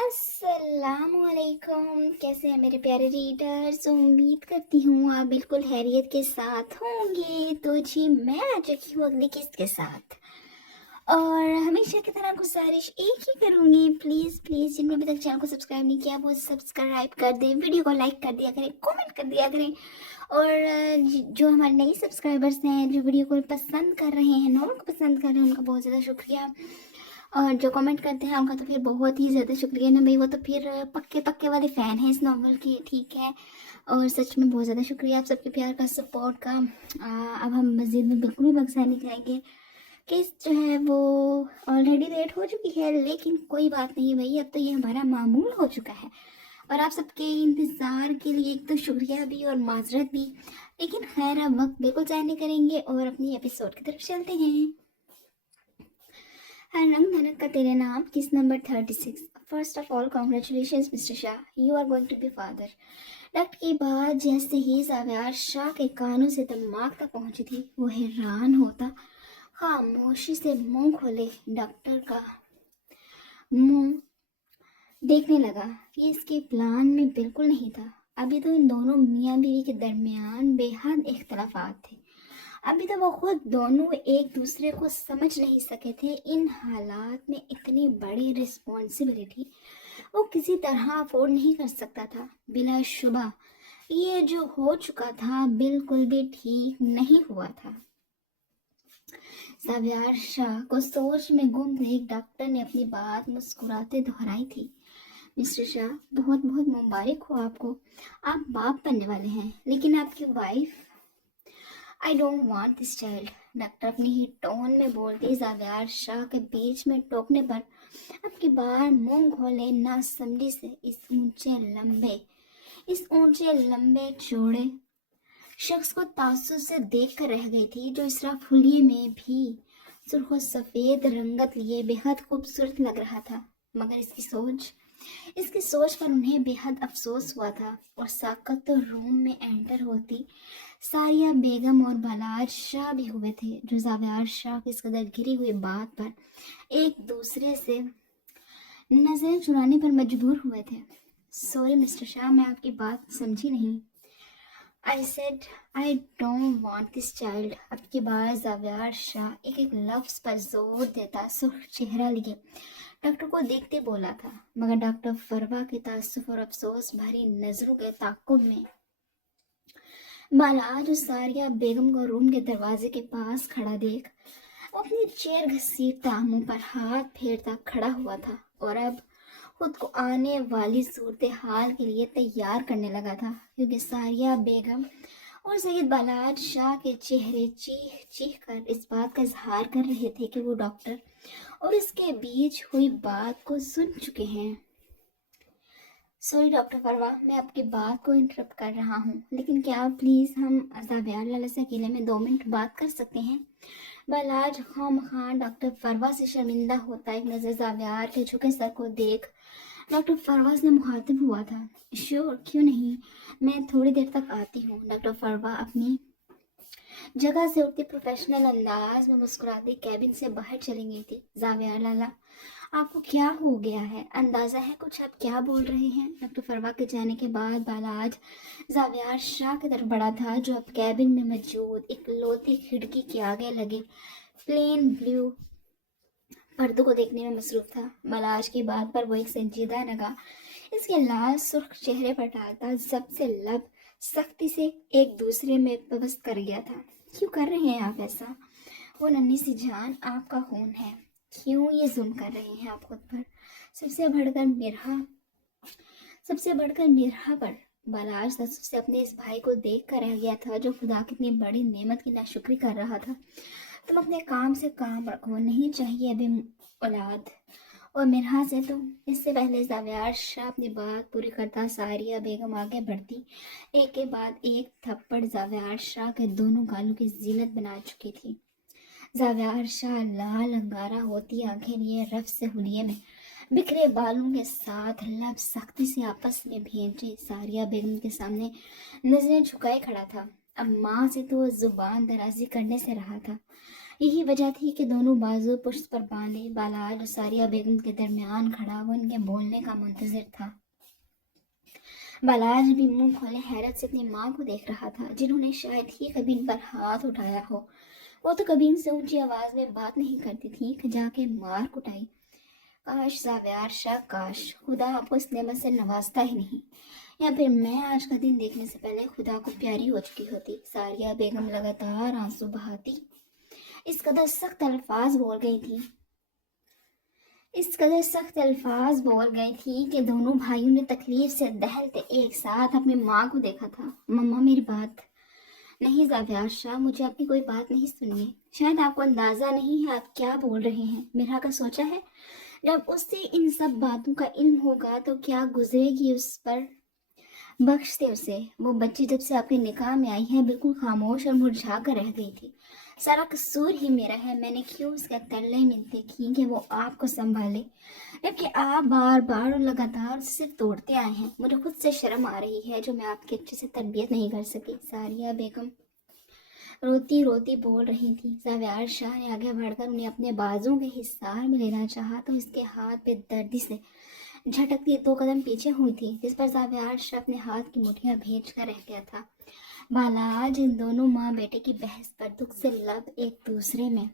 अस्सलाम वालेकुम। कैसे हैं मेरे प्यारे रीडर्स? उम्मीद करती हूँ आप बिल्कुल खैरियत के साथ होंगे। तो जी मैं आ चुकी हूँ अगली किस्त के साथ, और हमेशा की तरह गुजारिश एक ही करूँगी, प्लीज़ प्लीज़ जिन्होंने अभी तक चैनल को सब्सक्राइब नहीं किया वो सब्सक्राइब कर दें, वीडियो को लाइक कर दिया करें, कमेंट कर दिया करें। और जो हमारे नए सब्सक्राइबर्स हैं जो वीडियो को पसंद कर रहे हैं, नॉवल को पसंद कर रहे हैं, उनका बहुत ज़्यादा शुक्रिया। और जो कमेंट करते हैं उनका तो फिर बहुत ही ज़्यादा शुक्रिया ना भाई, वो तो फिर पक्के पक्के वाले फ़ैन हैं इस नॉवल के, ठीक है। और सच में बहुत ज़्यादा शुक्रिया आप सबके प्यार का, सपोर्ट का। अब हम मस्जिद में बिल्कुल भी बक्सा नहीं खाएंगे। केस जो है वो ऑलरेडी लेट हो चुकी है, लेकिन कोई बात नहीं भाई, अब तो ये हमारा मामूल हो चुका है। और आप सबके इंतज़ार के लिए एक तो शुक्रिया भी और माजरत भी, लेकिन खैर अब वक्त बिल्कुल ज़ाया नहीं करेंगे और अपनी एपिसोड की तरफ चलते हैं। हर रंग धनक का तेरे नाम, किस number 36। First of all congratulation mister Shah, you are going to be father. Doctor की बात जैसे ही जावेद शाह के कानों से दिमाग तक पहुंची थी, वो हैरान होता खामोशी से मुंह खोले डॉक्टर का मुंह देखने लगा। ये इसके प्लान में बिल्कुल नहीं था। अभी तो इन दोनों मियाँ बीवी के दरमियान बेहद इख्तलाफात थे। अभी तो वो खुद दोनों एक दूसरे को समझ नहीं सके थे। इन हालात में इतनी बड़ी रिस्पॉन्सिबिलिटी वो किसी तरह अफोर्ड नहीं कर सकता था। बिलाशुबा ये जो हो चुका था बिल्कुल भी ठीक नहीं हुआ था। सव्यार शाह को सोच में गुम देख डॉक्टर ने अपनी बात मुस्कुराते दोहराई थी। मिस्टर शाह, बहुत बहुत मुबारक हो आपको, आप बाप बनने वाले हैं। लेकिन आपकी wife, I don't want this child. Doctor अपनी ही टोन में बोलते जावेद शाह के बीच में टोकने पर अब की बार मुंह खोले ना समझी से इस ऊंचे लंबे चौड़े शख्स को तासुब से देख कर रह गई थी, जो इसराफ हुलिये में भी सुर्ख सफ़ेद रंगत लिए बेहद खूबसूरत लग रहा था। मगर इसकी सोच पर उन्हें बेहद अफसोस हुआ था। और साकत तो रूम में एंटर होती सारिया बेगम और बलाज शाह भी हुए थे, जो जावेद शाह की इस कदर घिरी हुई बात पर एक दूसरे से नजरें चुराने पर मजबूर हुए थे। सॉरी मिस्टर शाह, मैं आपकी बात समझी नहीं। I said I don't want this child. अब की बार जावेद शाह एक एक लफ्ज पर जोर देता सुर्ख चेहरा लिए डॉक्टर को देखते बोला था। मगर डॉक्टर फरवा के तासुफ और अफसोस भरी नजरों के ताकुब में बालाज और सारिया बेगम को रूम के दरवाजे के पास खड़ा देख वो अपनी चेयर घसीटता, मुंह पर हाथ फेरता खड़ा हुआ था, और अब खुद को आने वाली सूरत हाल के लिए तैयार करने लगा था। क्योंकि सारिया बेगम और सैयद बालाज शाह के चेहरे चीख चीख कर इस बात का इजहार कर रहे थे कि वो डॉक्टर और इसके बीच हुई बात को सुन चुके हैं। सॉरी डॉक्टर फरवा, मैं आपकी बात को इंटरप्ट कर रहा हूँ, लेकिन क्या प्लीज़ हम जावेद लाला से अकेले में 2 मिनट बात कर सकते हैं? बालाज खान डॉक्टर फरवा से शर्मिंदा होता एक नज़र जावेद के झुके सर को देख डॉक्टर फरवा से मुखातिब हुआ था। श्योर, क्यों नहीं, मैं थोड़ी देर तक आती हूँ। डॉक्टर फरवा अपनी जगह से उठती प्रोफेशनल अंदाज में मुस्कुराती कैबिन से बाहर चली गई थी। जावेद लाला, आपको क्या हो गया है? अंदाज़ा है कुछ आप क्या बोल रहे हैं? डॉक्टर फरवा के जाने के बाद बालाज जावेद शाह की तरफ बढ़ा था, जो अब कैबिन में मौजूद इकलौती खिड़की के आगे लगे प्लेन ब्लू पर्दों को देखने में मसरूफ था। बालाज की बात पर वो एक संजीदा निगाह इसके लाल सुर्ख चेहरे पर डालता जब से लब सख्ती से एक दूसरे में पेवस्त कर गया था। क्यों कर रहे हैं आप ऐसा? वो नन्ही सी जान आपका खून है, क्यों ये जुल्म कर रहे हैं आप खुद पर? सबसे बढ़कर मिरहा पर बालाज तसुफ से अपने इस भाई को देख कर रह गया था, जो खुदा की इतनी बड़ी नेमत की नाशुक्री कर रहा था। तुम अपने काम से काम रखो, नहीं चाहिए अभी औलाद। और मिरहा से तो इससे पहले जावेद शाह अपनी बात पूरी करता सारिया बेगम आगे बढ़ती एक के बाद एक थप्पड़ जावेद शाह के दोनों गालों की जीनत बना चुकी थी। जावेद शाह लाल अंगारा होती आंखें लिए रफ से हुलिये में बिखरे बालों के साथ लब सख्ती से आपस में भेजे सारिया बेगम के सामने नजरें झुकाए खड़ा था। अब माँ से तो जुबान दराजी करने से रहा था, یہی وجہ تھی کہ دونوں بازو پشت پر باندھے بالاج اور ساریہ بیگم کے درمیان کھڑا وہ ان کے بولنے کا منتظر تھا۔ بالاج بھی منہ کھولے حیرت سے اپنی ماں کو دیکھ رہا تھا، جنہوں نے شاید ہی کبھی ان پر ہاتھ اٹھایا ہو۔ وہ تو کبھی ان سے اونچی آواز میں بات نہیں کرتی تھی کہ جا کے مار کٹائی۔ کاش زاویار شاہ، کاش خدا آپ کو اس نعمت سے نوازتا ہی نہیں، یا پھر میں آج کا دن دیکھنے سے پہلے خدا کو پیاری ہو چکی ہوتی۔ ساریہ بیگم لگاتار آنسو بہاتی اس قدر سخت الفاظ بول گئی تھی کہ دونوں بھائیوں نے تکلیف سے دہلتے ایک ساتھ اپنی ماں کو دیکھا تھا۔ مما میری بات نہیں زاویار شاہ، مجھے آپ کی کوئی بات نہیں سننی۔ شاید آپ کو اندازہ نہیں ہے آپ کیا بول رہے ہیں۔ میرا کا سوچا ہے جب اس سے ان سب باتوں کا علم ہوگا تو کیا گزرے گی اس پر۔ بخش دے اسے، وہ بچی جب سے آپ کے نکاح میں آئی ہے بالکل خاموش اور مرجھا کر رہ گئی تھی۔ سارا قصور ہی میرا ہے، میں نے کیوں اس کے تلے منتیں کی کہ وہ آپ کو سنبھالے، جبکہ آپ بار بار اور لگاتار اسے صرف توڑتے آئے ہیں۔ مجھے خود سے شرم آ رہی ہے جو میں آپ کی اچھے سے تربیت نہیں کر سکی۔ ساریہ بیگم روتی روتی بول رہی تھی۔ زاویار شاہ نے آگے بڑھ کر انہیں اپنے بازوں کے حصار میں لینا چاہا تو اس کے ہاتھ پہ دردی سے جھٹکتی 2 قدم پیچھے ہوئی تھی، جس پر زاویار شاہ اپنے ہاتھ کی مٹھیاں بھیج کر رہ گیا تھا۔ بالاج ان دونوں ماں بیٹے کی بحث پر دکھ سے لب ایک دوسرے میں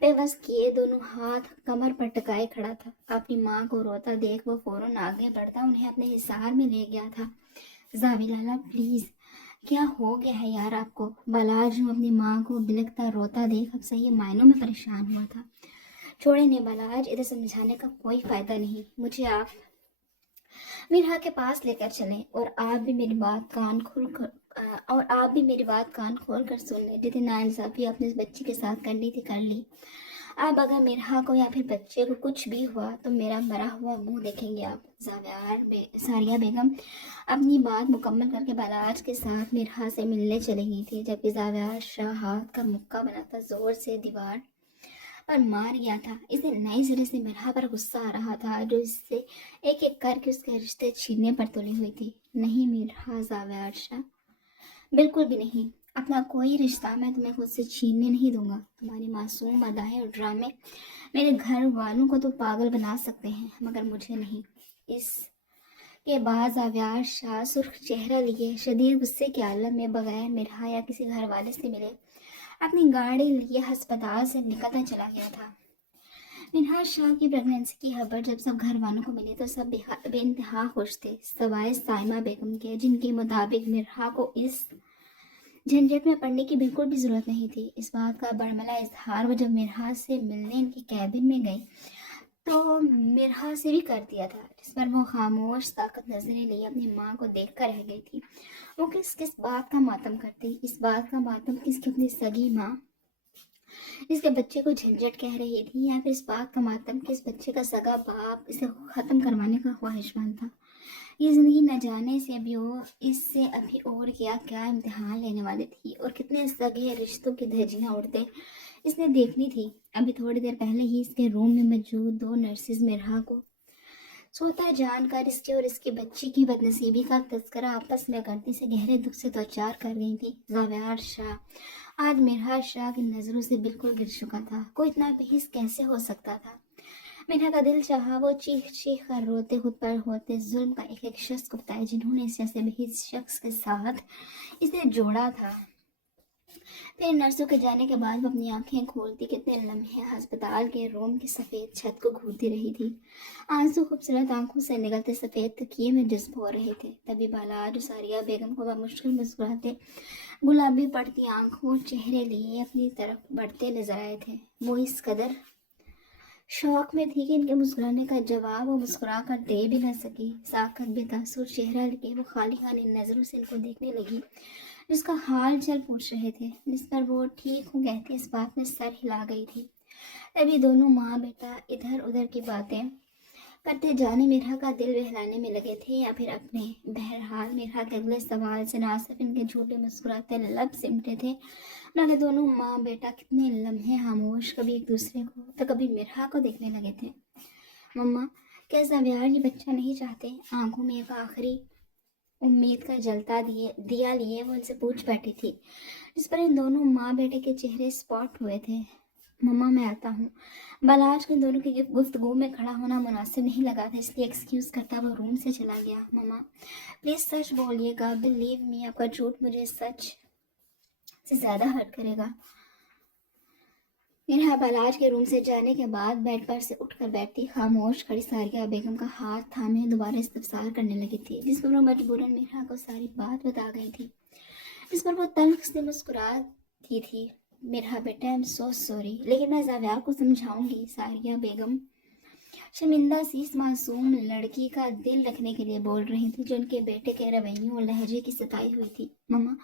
پیوست کیے دونوں ہاتھ کمر پر ٹکائے کھڑا تھا۔ اپنی ماں کو روتا دیکھ وہ فوراً آگے بڑھتا انہیں اپنے حصار میں لے گیا تھا۔ زاوی لالا پلیز، کیا ہو گیا ہے یار آپ کو؟ بالاج اپنی ماں کو بلکتا روتا دیکھ اب صحیح معنوں میں پریشان ہوا تھا۔ چھوڑے نے بالاج، ادھر سمجھانے کا کوئی فائدہ نہیں، مجھے آپ میرا کے پاس لے کر چلیں اور آپ بھی میری بات کان کھول کر سن لیں۔ جتنی ناانصافی آپ نے اس بچی کے ساتھ کرنی تھی کر لی۔ اب اگر میرا کو یا پھر بچے کو کچھ بھی ہوا تو میرا مرا ہوا منہ دیکھیں گے آپ۔ ساریہ بیگم اپنی بات مکمل کر کے بالاج کے ساتھ میرا سے ملنے چلی گئی تھی، جبکہ زاویار شاہ ہاتھ کا مکہ بناتا زور سے دیوار پر مار گیا تھا۔ اسے نئے سرے سے میرا پر غصہ آ رہا تھا جو اس سے ایک ایک کر کے اس کے رشتے چھیننے پر تلی ہوئی تھی۔ نہیں میرا زاویار شاہ، بالکل بھی نہیں، اپنا کوئی رشتہ میں تمہیں خود سے چھیننے نہیں دوں گا۔ تمہاری معصوم ادائیں اور ڈرامے میرے گھر والوں کو تو پاگل بنا سکتے ہیں مگر مجھے نہیں۔ اس کے بعد زاویار شاہ سرخ چہرہ لیے شدید غصے کے عالم میں بغیر میرا یا کسی گھر والے سے ملے اپنی گاڑی لیے ہسپتال سے نکلتا چلا گیا تھا۔ میرا شاہ کی پریگننسی کی خبر جب سب گھر والوں کو ملی تو سب بے انتہا خوش تھے سوائے سائمہ بیگم کے، جن کے مطابق میرا کو اس جھنجٹ میں پڑنے کی بالکل بھی ضرورت نہیں تھی۔ اس بات کا برملا اظہار وہ جب میرا سے ملنے ان کی کیبن میں گئی تو میرا سے بھی کر دیا تھا، جس پر وہ خاموش ساکت نظریں لیے اپنی ماں کو دیکھ کر رہ گئی تھی۔ وہ کس بات کا ماتم کرتی؟ اس بات کا ماتم کس کی اپنی سگی ماں اس کے بچے کو جھنجٹ کہہ رہی تھی، یا پھر اس بات کا ماتم کہ اس بچے کا سگا باپ اسے ختم کروانے کا خواہشمند تھا؟ یہ زندگی نہ جانے سے اس سے ابھی اور کیا امتحان لینے والی تھی اور کتنے سگے رشتوں کی دھجیاں اڑتے اس نے دیکھنی تھی۔ ابھی تھوڑی دیر پہلے ہی اس کے روم میں موجود 2 نرسز میرا کو سوتا جان کر اس کے اور اس کی بچی کی بدنصیبی کا تذکرہ آپس میں کرتی سے گہرے دکھ سے دوچار کر گئی تھی۔ زاویار شاہ آج میرا شاہ کی نظروں سے بالکل گر چکا تھا۔ کوئی اتنا بحث کیسے ہو سکتا تھا؟ میرا کا دل چاہا وہ چیخ چیخ کر روتے خود پر ہوتے ظلم کا ایک ایک شخص کو بتائے جنہوں نے اس جیسے بحث شخص کے ساتھ اسے جوڑا تھا۔ پھر نرسوں کے جانے کے بعد وہ اپنی آنکھیں کھولتی کتنے لمحے ہسپتال کے روم کی سفید چھت کو گھورتی رہی تھی۔ آنسو خوبصورت آنکھوں سے نگلتے سفید تکیے میں جذب ہو رہے تھے۔ تبھی بالاج ساریہ بیگم کو بمشکل مسکراتے گلابی پڑتی آنکھوں چہرے لیے اپنی طرف بڑھتے نظر آئے تھے۔ وہ اس قدر شوق میں تھی کہ ان کے مسکرانے کا جواب وہ مسکرا کر دے بھی نہ سکی۔ ساکت بے تاثر چہرہ لیے وہ خالی خالی نظروں سے ان کو دیکھنے لگی، جس کا حال چل پوچھ رہے تھے، جس پر وہ ٹھیک ہوں کہتے اس بات میں سر ہلا گئی تھی۔ ابھی دونوں ماں بیٹا ادھر ادھر کی باتیں کرتے جانے میرا کا دل بہلانے میں لگے تھے یا پھر اپنے۔ بہرحال میرا کے اگلے سوال سے نہ صرف ان کے جھوٹے مسکراتے لب سمٹے تھے بلکہ دونوں ماں بیٹا کتنے لمحے خاموش کبھی ایک دوسرے کو تو کبھی میرا کو دیکھنے لگے تھے۔ مما، کیا زاویار یہ بچہ نہیں چاہتے؟ آنکھوں میں ایک آخری उम्मीद का जलता दिया लिए वो उनसे पूछ बैठी थी, जिस पर इन दोनों माँ बेटे के चेहरे स्पॉट हुए थे। मम्मा मैं आता हूँ। बालाज के दोनों की गुफ्तगू में खड़ा होना मुनासिब नहीं लगा था, इसलिए एक्सक्यूज़ करता वो रूम से चला गया। मम्मा प्लीज़ सच बोलिएगा, बिलीव मी, आपका झूठ मुझे सच से ज़्यादा हर्ट करेगा। मिनहा बालाज के रूम से जाने के बाद बेड पर से उठकर बैठती खामोश खड़ी सारिया बेगम का हाथ थामे दोबारा इस्तफसार करने लगी थी, जिस पर वो मजबूरन मिनहा को सारी बात बता गई थी, जिस पर वो तल्ख से मुस्कुराती थी। मिनहा बेटा आई एम सो सॉरी, लेकिन मैं जावियार को समझाऊंगी। सारिया बेगम शर्मिंदा सी इस मासूम लड़की का दिल रखने के लिए बोल रही थी, जो उनके बेटे के रवैयों और लहजे की सताई हुई थी। मम्मा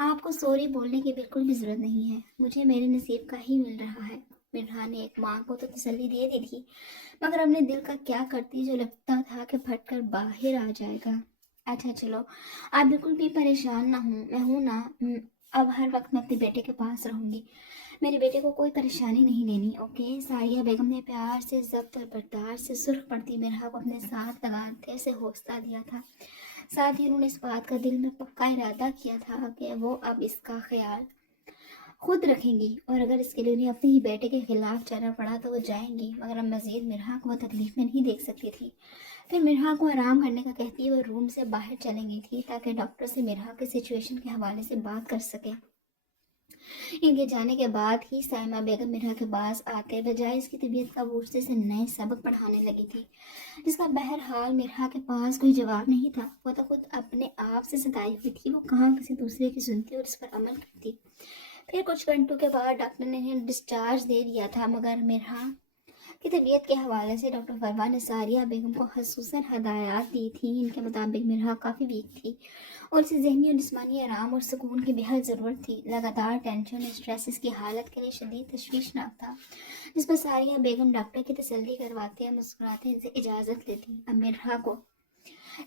आपको सॉरी बोलने की बिल्कुल भी ज़रूरत नहीं है, मुझे मेरे नसीब का ही मिल रहा है। मिनहा ने एक माँ को तो तसल्ली दे दी थी, मगर अपने दिल का क्या करती जो लगता था कि फट कर बाहर आ जाएगा। अच्छा चलो, आप बिल्कुल भी परेशान ना हूँ, मैं हूँ ना। अब हर वक्त मैं अपने बेटे के पास रहूँगी, मेरे बेटे को कोई परेशानी नहीं देनी, ओके। सारिया बेगम ने प्यार से ज़ब्त और बर्दाश्त से सुर्ख पड़ती मिनहा को अपने साथ लगाते से हौसला दिया था। साथ ही उन्होंने इस बात का दिल में पक्का इरादा किया था कि वो अब इसका ख्याल खुद रखेंगी, और अगर इसके लिए उन्हें अपने ही बेटे के खिलाफ जाना पड़ा तो वो जाएंगी, मगर अब मज़ीद मिनहा को वो तकलीफ में नहीं देख सकती थी। फिर मिनहा को आराम करने का कहती वो रूम से बाहर चली गई थी, ताकि डॉक्टर से मिनहा के सिचुएशन के हवाले से बात कर सके। इनके जाने के बाद ही साइमा बेगम मिनहा के पास आते बजाय इसकी तबीयत का पूछते से नए सबक पढ़ाने लगी थी, जिसका बहरहाल मिनहा के पास कोई जवाब नहीं था। वो तो खुद अपने आप से सताई हुई थी, वो कहाँ किसी दूसरे की सुनती और इस पर अमल करती। फिर कुछ घंटों के बाद डॉक्टर ने इन्हें डिस्चार्ज दे दिया था, मगर मिनहा की तबीयत के हवाले से डॉक्टर फरवा ने सारिया बेगम को खसूसन हदायत दी थी। इनके मुताबिक मिनहा काफ़ी वीक थी और इसे जहनी और जिस्मानी आराम और सुकून की बेहद ज़रूरत थी। लगातार टेंशन और स्ट्रेस इसकी हालत के लिए शदीद तशवीशनाक था, जिस पर सारिया बेगम डॉक्टर की तसल्ली करवाते मुस्कुराते इनसे इजाज़त लेती। अब मिनहा को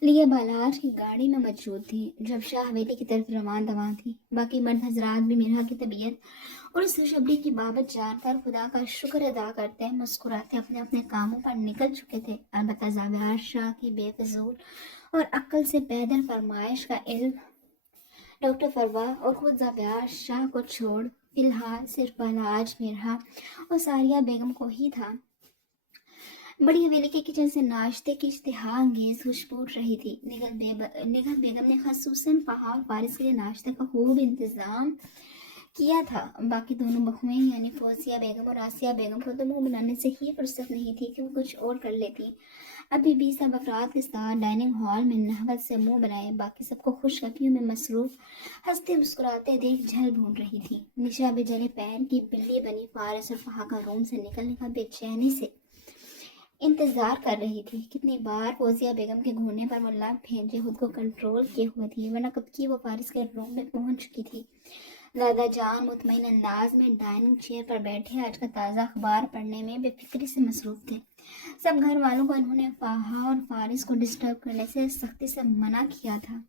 लिए बालाज की गाड़ी में मौजूद थी, जब शाह हवेली की तरफ रवान दवा थी। बाकी मर्द हजरात भी मिनहा की तबीयत और इस खुशखबरी की बाबत जानकर खुदा का शुक्र अदा करते मुस्कुराते अपने अपने कामों पर निकल चुके थे। अलबत्ता जावियार शाह की बेफजूल और अक्ल से पैदल फरमाइश का इल्म डॉक्टर फरवा और खुद जावियार शाह को छोड़ फिलहाल सिर्फ बालाज, मिनहा और सारिया बेगम को ही था। बड़ी हवेली के किचन से नाश्ते की इश्तिहा अंगेज खुशबू उठ रही थी। निगल बेगम ने खसूसन फहा और फारिस के लिए नाश्ते का खूब इंतज़ाम किया था। बाकी दोनों बहुएं यानी फौजिया बेगम और आसिया बेगम को तो मुंह बनाने से ही फुर्सत नहीं थी कि वो कुछ और कर लेती। अभी भी सब अफराद के साथ डाइनिंग हॉल में नहवत से मुंह बनाए बाकी सबको खुशखबरियों में मसरूफ हंसते मुस्कुराते देख झल ढूंढ रही थी। निशा बेचारे पैर की बिल्ली बनी फारिस और फहा का रूम से निकलने का बेचैनी से इंतजार कर रही थी। कितनी बार फौजिया बेगम के घूरने पर मुल्ला भेजे खुद को कंट्रोल किए हुए थी, वरना कब की वो फारिस के रूम में पहुंच चुकी थी। दादा जान मुतमईन अंदाज में डाइनिंग चेयर पर बैठे आज का ताज़ा अखबार पढ़ने में बेफिक्री से मसरूफ थे। सब घर वालों को उन्होंने फाहा और फारिस को डिस्टर्ब करने से सख्ती से मना किया था।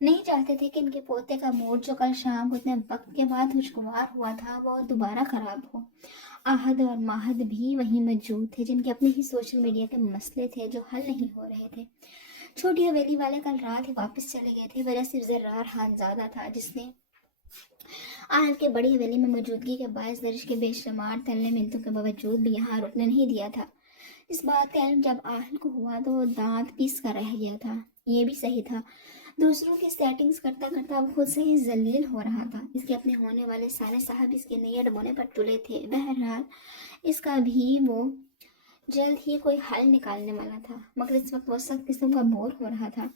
नहीं चाहते थे कि इनके पोते का मूड जो कल शाम को इतने वक्त के बाद खुशगवार हुआ था वो दोबारा खराब हो। आहद और माहद भी वहीं मौजूद थे, जिनके अपने ही सोशल मीडिया के मसले थे जो हल नहीं हो रहे थे। छोटी हवेली वाले कल रात ही वापस चले गए थे। वजह सिर्फ जर्रार खानजादा था, जिसने आहल के बड़ी हवेली में मौजूदगी के बायस दरिश के बेशुमार तल्ले मिनतों के बावजूद भी यहाँ रुकने नहीं दिया था। इस बात का इल्म जब आहल को हुआ तो वो दांत पीस कर रह गया था। ये भी सही था, दूसरों की सेटिंग्स करता करता वो खुद से ही जलील हो रहा था। इसके अपने होने वाले सारे साहब इसके नैया डबोने पर तुले थे। बहरहाल इसका भी वो जल्द ही कोई हल निकालने वाला था, मगर इस वक्त वो सख्त किस्म का बोर हो रहा था।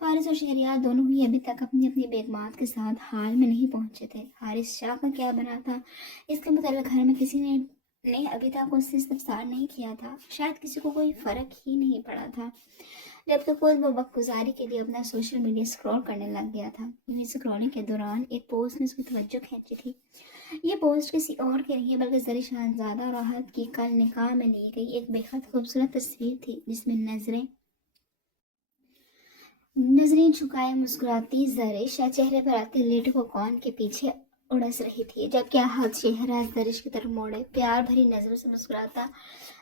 फारिस और शहरियार दोनों ही अभी तक अपनी अपनी बेगमात के साथ हाल में नहीं पहुंचे थे। हारिस शाह का क्या बना था इसके मुताबिक घर में किसी ने अभी तक उससे इस्तफसार नहीं किया था। शायद किसी को कोई फ़र्क ही नहीं पड़ा था, जबकि खुद वो वक्त गुजारी के लिए अपना सोशल मीडिया स्क्रॉल करने लग गया था। यूँ स्क्रॉलिंग के दौरान एक पोस्ट ने उसकी तवज्जो खींची थी। ये पोस्ट किसी और की नहीं बल्कि ज़री शाहजादा और आहद की कल निकाह में ली गई एक बेहद खूबसूरत तस्वीर थी, जिसमें नजरें झुकाए मुस्कुराती ज़रिश चेहरे पर आते लेट को कौन के पीछे उड़स रही थी, जबकि आहद चेहरा ज़रिश की तरफ मोड़े प्यार भरी नज़रों से मुस्कुराता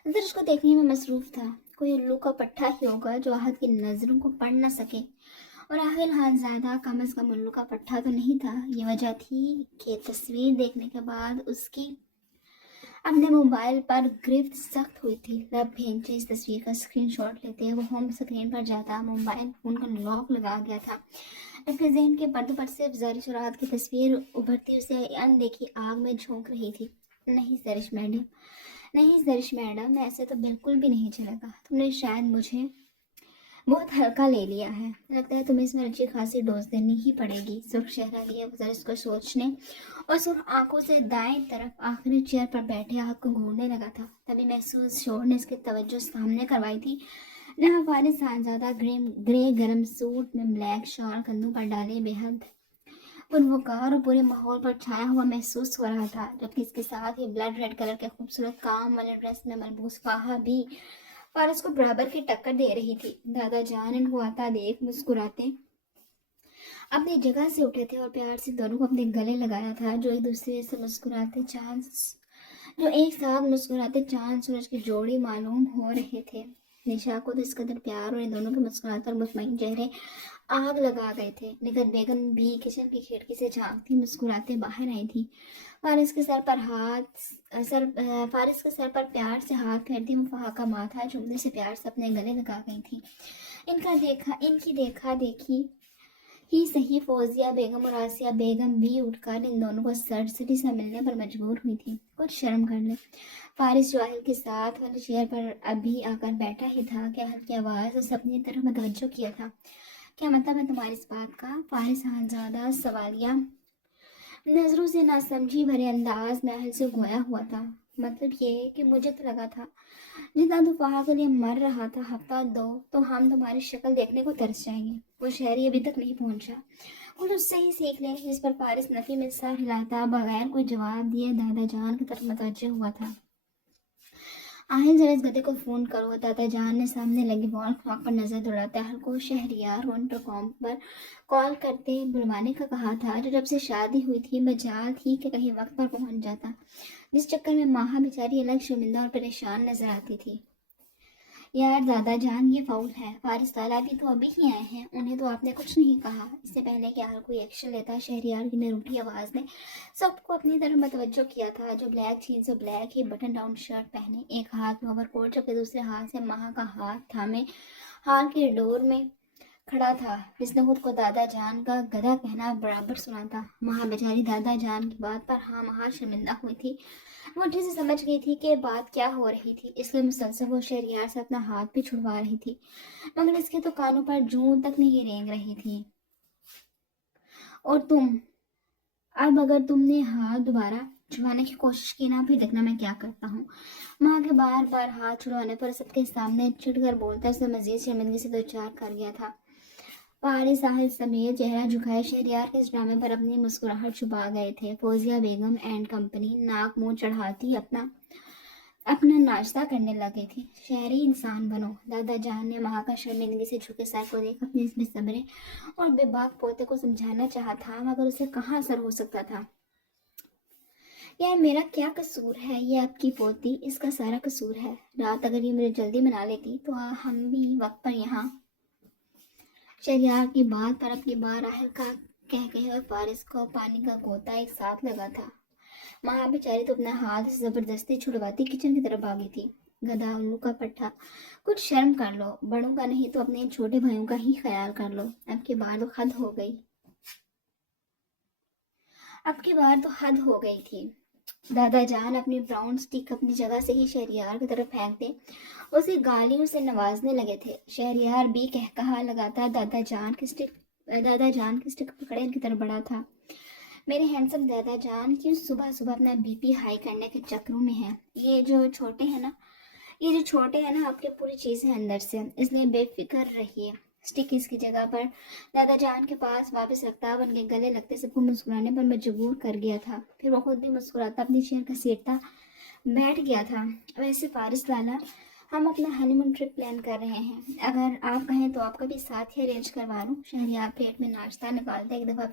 ज़रिश को देखने में मसरूफ था। कोई उल्लू का पट्टा ही होगा जो आहद की नज़रों को पढ़ न सके और आखिर खानज़ादा कम अज़ कम उल्लू का पट्टा तो नहीं था। ये वजह थी कि तस्वीर देखने के बाद उसकी अपने मोबाइल पर गिरफ्त सख्त हुई थी। लब खींचे इस तस्वीर का स्क्रीनशॉट लेते वो होम स्क्रीन पर जाता, मोबाइल फ़ोन का लॉक लगा गया था। उसके ज़हन के पर्दों पर सिर्फ ज़ारिश रात की तस्वीर उभरती उसे अनदेखी आग में झोंक रही थी। नहीं सरिश मैडम, नहीं सरिश मैडम, ऐसे तो बिल्कुल भी नहीं चलेगा। तुमने शायद मुझे बहुत हल्का ले लिया है। लगता है तुम्हें इसमें अच्छी खासी डोज देनी ही पड़ेगी। सुर्ख चेहरा लिया गुजर को सोचने और सुर्ख आंखों से दाएं तरफ आखिरी चेयर पर बैठे हाथ को घूरने लगा था। तभी महसूस शोर ने इसकी तवज्जो सामने करवाई थी, जहाँ फारिस खानज़ादा ग्रे गरम सूट में ब्लैक शॉल कंधों पर डाले बेहद पुरवकार और पूरे माहौल पर छाया हुआ महसूस हो रहा था। जबकि इसके साथ ही ब्लड रेड कलर के खूबसूरत काम वाले ड्रेस में मलबूस फाहा भी फारिस को बराबर की टक्कर दे रही थी। दादा जान इनको आता देख मुस्कुराते अपनी जगह से उठे थे और प्यार से दोनों को अपने गले लगाया था। जो एक साथ मुस्कुराते चांद सूरज की जोड़ी मालूम हो रहे थे। निशा को तो इस कदर प्यार और इन दोनों के मुस्कुराते और मुतमईन चेहरे आग लगा गए थे। निगत बेगम भी किचन की खिड़की से झांकती मुस्कुराते बाहर आई थी। फारिस के सर पर प्यार से हाथ फेरती मुफाहा का माथा चुमने से प्यार से अपने गले लगा गई थी। इनकी देखा देखी ही सही फौजिया बेगम और आसिया बेगम भी उठकर इन दोनों को सरसरी से मिलने पर मजबूर हुई थी। कुछ शर्म कर ले। फारिस जो अहल के साथ वाले चेयर पर अभी आकर बैठा ही था कि अहल की आवाज़ उसे अपनी तरफ मतवज्जो किया था। क्या मतलब है तुम्हारी इस बात का? फारिस खानज़ादा सवालिया नजरों से नासमझी भरे अंदाज में अहल से गोया हुआ था। मतलब ये कि मुझे तो लगा था जितना तू फहा के लिए मर रहा था हफ्ता दो तो हम तुम्हारी शक्ल देखने को तरस जाएंगे। वो शहरी अभी तक नहीं पहुंचा, कुछ उससे ही सीख ले। जिस पर फारिस नफी में सर हिलाता बगैर कोई जवाब दिए दादा जान की तरफ मुतवज्जो हुआ था। आहिल जरा इस गधे को फ़ोन करो। दादा जान ने सामने लगी वॉल क्लॉक पर नजर दौड़ाते अहल को शहरियार इंटरकॉम पर कॉल करते बुलवाने का कहा था। जो जब से शादी हुई थी मजाल थी कि कहीं वक्त पर पहुंच जाता, जिस चक्कर में माहा बेचारी अलग शर्मिंदा और परेशान नजर आती थी। यार दादा जान, ये फाउल है। फारिस लाला भी तो अभी ही आए हैं, उन्हें तो आपने कुछ नहीं कहा। इससे पहले कि हर कोई एक्शन लेता शहरियार की निरूठी आवाज़ ने सबको अपनी तरफ मतवज्जो किया था। जो ब्लैक जीन्स और ब्लैक ही बटन डाउन शर्ट पहने, एक हाथ में ओवरकोट जबकि दूसरे हाथ से माह का हाथ थामे हाल के डोर में खड़ा था, जिसने खुद को दादा जान का गधा कहना बराबर सुना था। माँ बेचारी दादा जान की बात पर हाँ महा शर्मिंदा हुई थी। वो अच्छे से समझ गई थी कि बात क्या हो रही थी, इसलिए मुसलसल वो शहरियार से अपना हाथ भी छुड़वा रही थी, मगर इसके तो कानों पर जूं तक नहीं रेंग रही थी। और अब अगर तुमने हाथ दोबारा छुड़वाने की कोशिश की ना, फिर देखना मैं क्या करता हूँ। माँ के बार बार हाथ छुड़वाने पर सबके सामने चिढ़कर बोलता उसे मजीद शर्मिंदगी से दो चार कर गया था। पहाड़ी साहिल समेत चेहरा झुकाए शहरियार के इस ड्रामे पर अपनी मुस्कुराहट छुपा गए थे। फौजिया बेगम एंड कंपनी नाक मुंह चढ़ाती अपना नाश्ता करने लगे थे। शहरी इंसान बनो। दादा जान ने वहां का शर्मिंदगी से झुके सर को देख अपने इस बेसब्रे और बेबाक पोते को समझाना चाहा था, मगर उसे कहाँ असर हो सकता था। यार मेरा क्या कसूर है? ये आपकी पोती, इसका सारा कसूर है। रात अगर ये मुझे जल्दी मना लेती तो हम भी वक्त पर यहाँ। शहरियार की बात पर अपनी बार आहल का कह कहे और फारिस को पानी का गोता एक साथ लगा था। माँ बेचारी तो अपना हाथ से जबरदस्ती छुड़वाती किचन की तरफ भागी थी। गधा उल्लू का पट्टा, कुछ शर्म कर लो। बड़ों का नहीं तो अपने छोटे भाइयों का ही ख्याल कर लो। अब की बार तो हद हो गई, थी। दादा जान अपनी ब्राउन स्टिक अपनी जगह से ही शहरियार की तरफ फेंकते उसे गालियों से नवाजने लगे थे। शहरियार भी कहकहा लगाता दादा जान की स्टिक पकड़े इनकी तरफ बढ़ा था। मेरे हैंडसम दादा जान क्यों सुबह सुबह अपना बीपी हाई करने के चक्रों में है। ये जो छोटे हैं ना आपके पूरी चीज़ें अंदर से, इसलिए बेफिक्र रहिए। स्टिक इसकी जगह पर दादा जान के पास वापस रखता अब उनके गले लगते सबको मुस्कुराने पर मजबूर कर गया था। फिर वो खुद भी मुस्कुराता अपनी चेयर घसीटता बैठ गया था। वैसे फारिस लाला, हम अपना हनीमून ट्रिप प्लान कर रहे हैं। अगर आप कहें तो आपका भी साथ ही अरेंज करवा लूँ। शहरियार प्लेट में नाश्ता निकालते एक दफ़ा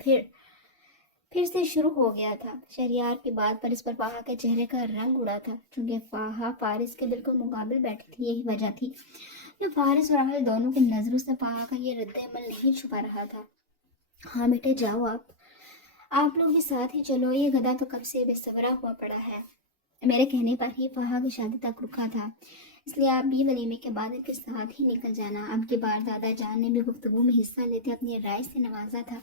फिर से शुरू हो गया था। शहरियार की बात पर इस पर फाहा के चेहरे का रंग उड़ा था। चूंकि फाहा फारिस के बिल्कुल मुकाबले बैठी थी, यही वजह थी یہ فارس اور اہل دونوں کی نظروں سے فہا کا یہ رد عمل نہیں چھپا رہا تھا۔ ہاں بیٹے جاؤ، آپ لوگ بھی ساتھ ہی چلو، یہ گدھا تو کب سے بے صبرا ہوا پڑا ہے۔ میرے کہنے پر ہی فہا کی شادی تک رکا تھا، اس لیے آپ بھی ولیمے کے بعد ان کے ساتھ ہی نکل جانا۔ اب کی بار دادا جان نے بھی گفتگو میں حصہ لیتے اپنی رائے سے نوازا تھا۔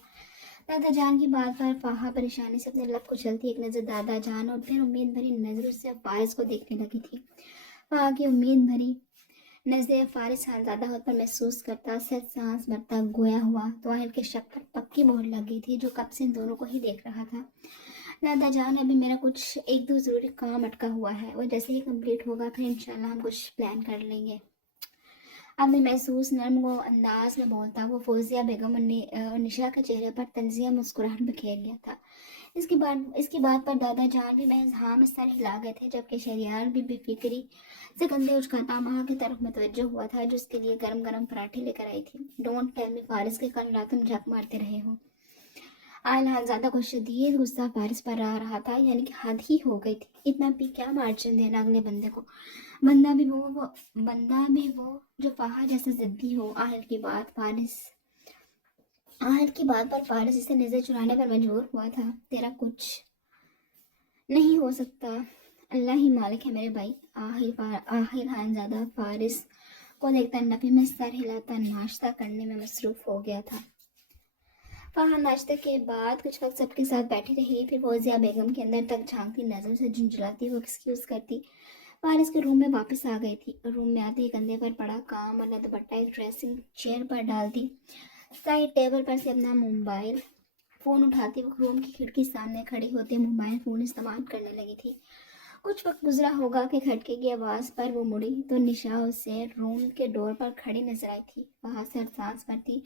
دادا جان کی بات پر فہا پریشانی سے اپنے لب کو چلتی ایک نظر دادا جان اور پھر امید بھری نظروں سے فارس کو دیکھنے لگی تھی۔ فہا کی امید بھری نظریں فارس حالزادہ خود پر محسوس کرتا، سچ سانس بھرتا گویا ہوا تو اہل کے شک پر پکی مہر لگ گئی تھی جو کب سے ان دونوں کو ہی دیکھ رہا تھا۔ دادا جان ابھی میرا کچھ ایک دو ضروری کام اٹکا ہوا ہے، وہ جیسے ہی کمپلیٹ ہوگا پھر انشاءاللہ ہم کچھ پلان کر لیں گے۔ اپنے محسوس نرم و انداز میں بولتا وہ فوزیہ بیگم اور نشا کے چہرے پر طنزیہ مسکراہٹ بکھیر گیا تھا۔ اس کی بات پر دادا جان بھی محض ہاں میں سر ہلا گئے تھے، جبکہ شہریار بھی بے فکری سے کندھے اچکاتا ماں کی طرف متوجہ ہوا تھا جو اس کے لیے گرم گرم پراٹھے لے کر آئی تھی۔ ڈونٹ ٹیل می فارس کے کل رات تم جھک مارتے رہے ہو۔ حالزادہ کو شدید غصہ فارس پر آ رہا تھا، یعنی کہ حد ہی ہو گئی تھی، اتنا پی کیا مارجن دینا اگلے بندے کو، بندہ بھی وہ جو فہا جیسا ضدی ہو۔ آہل کی بات پر فارس اسے نظر چرانے پر مجبور ہوا تھا۔ تیرا کچھ نہیں ہو سکتا، اللہ ہی مالک ہے میرے بھائی۔ آخر حالزادہ فارس کو دیکھتا نفی میں سر ہلاتا ناشتہ کرنے میں مصروف ہو گیا تھا۔ فہا ناشتے کے بعد کچھ وقت سب کے ساتھ بیٹھی رہی، پھر فوزیہ بیگم کے اندر تک جھانکتی نظر سے جھنجھلاتی وہ ایکسکیوز کرتی فارس کے روم میں واپس آ گئی تھی۔ روم میں آتے ہی کندھے پر پڑا کام والا دوپٹہ ایک ڈریسنگ چیئر پر ڈالتی، سائڈ ٹیبل پر سے اپنا موبائل فون اٹھاتی وہ روم کی کھڑکی سامنے کھڑی ہوتے موبائل فون استعمال کرنے لگی تھی۔ کچھ وقت گزرا ہوگا کہ کھڑکی کی آواز پر وہ مڑی تو نشا اسے روم کے ڈور پر کھڑی نظر آئی تھی۔ وہاں سے سانس بھرتی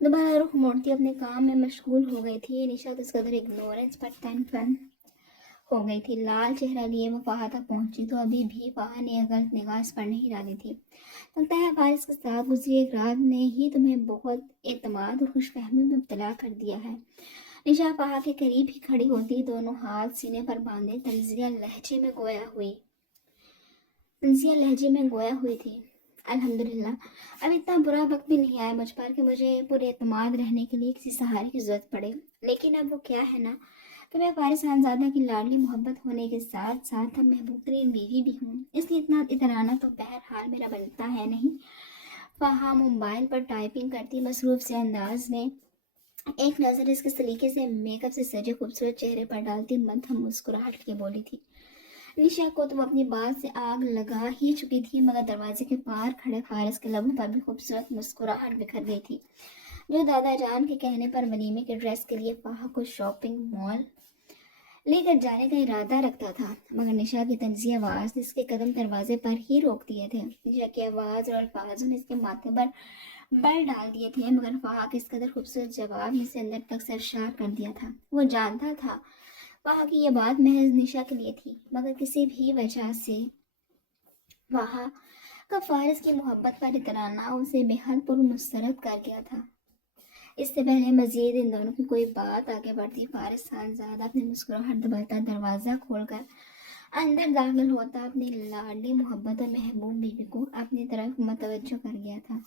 دوبارہ رخ موڑتی اپنے کام میں مشغول ہو گئی تھی۔ نشا تو اس قدر اگنورنس پر ٹن ہو گئی تھی، لال چہرہ لیے وہ فہا تک پہنچی تو ابھی بھی فہا نے غلط نگاہ اس پر نہیں ڈالی تھی۔ لگتا ہے فارس کے ساتھ گزری ایک رات نے ہی تمہیں بہت اعتماد اور خوش فہمی میں مبتلا کر دیا ہے۔ نشا فہا کے قریب ہی کھڑی ہوتی، دونوں ہاتھ سینے پر باندھے طنزیہ لہجے میں گویا ہوئی تھی۔ الحمدللہ اب اتنا برا وقت بھی نہیں آیا مجھ پر کہ مجھے پر اعتماد رہنے کے لیے کسی سہارے کی ضرورت پڑے، لیکن اب وہ کیا ہے نا کہ میں فارس حالزادہ کی لاڈلی محبت ہونے کے ساتھ ساتھ اب محبوب ترین بیوی بھی ہوں، اس لیے اتنا اترانا تو بہرحال میرا بنتا ہے نہیں۔ فہا موبائل پر ٹائپنگ کرتی مصروف سے انداز میں ایک نظر اس کے سلیقے سے میک اپ سے سجے خوبصورت چہرے پر ڈالتی مدھم مسکراہٹ کے بولی تھی۔ نشا کو تو اپنی بات سے آگ لگا ہی چکی تھی، مگر دروازے کے پار کھڑے فارس کے لبوں پر بھی خوبصورت مسکراہٹ بکھر گئی تھی، جو دادا جان کے کہنے پر ولیمے کے ڈریس کے لیے فہا کو شاپنگ مال لے کر جانے کا ارادہ رکھتا تھا، مگر نشا کی طنزیہ آواز اس کے قدم دروازے پر ہی روک دیے تھے۔ نشا کی آواز اور الفاظوں نے اس کے ماتھے پر بل ڈال دیے تھے، مگر فہا کے اس قدر خوبصورت جواب نے اسے اندر تک سرشار کر دیا تھا۔ وہ جانتا تھا فہا کی یہ بات محض نشا کے لیے تھی، مگر کسی بھی وجہ سے فہا کا فارس کی محبت پر اترانا اسے بے حد پرمسرت کر گیا تھا۔ اس سے پہلے مزید ان دونوں کی کوئی بات آگے بڑھتی، فارس حالزادہ اپنی مسکراہٹ دباتا دروازہ کھول کر اندر داخل ہوتا، اپنی لاڈلی محبت اور محبوب بیوی کو اپنی طرف متوجہ کر گیا تھا۔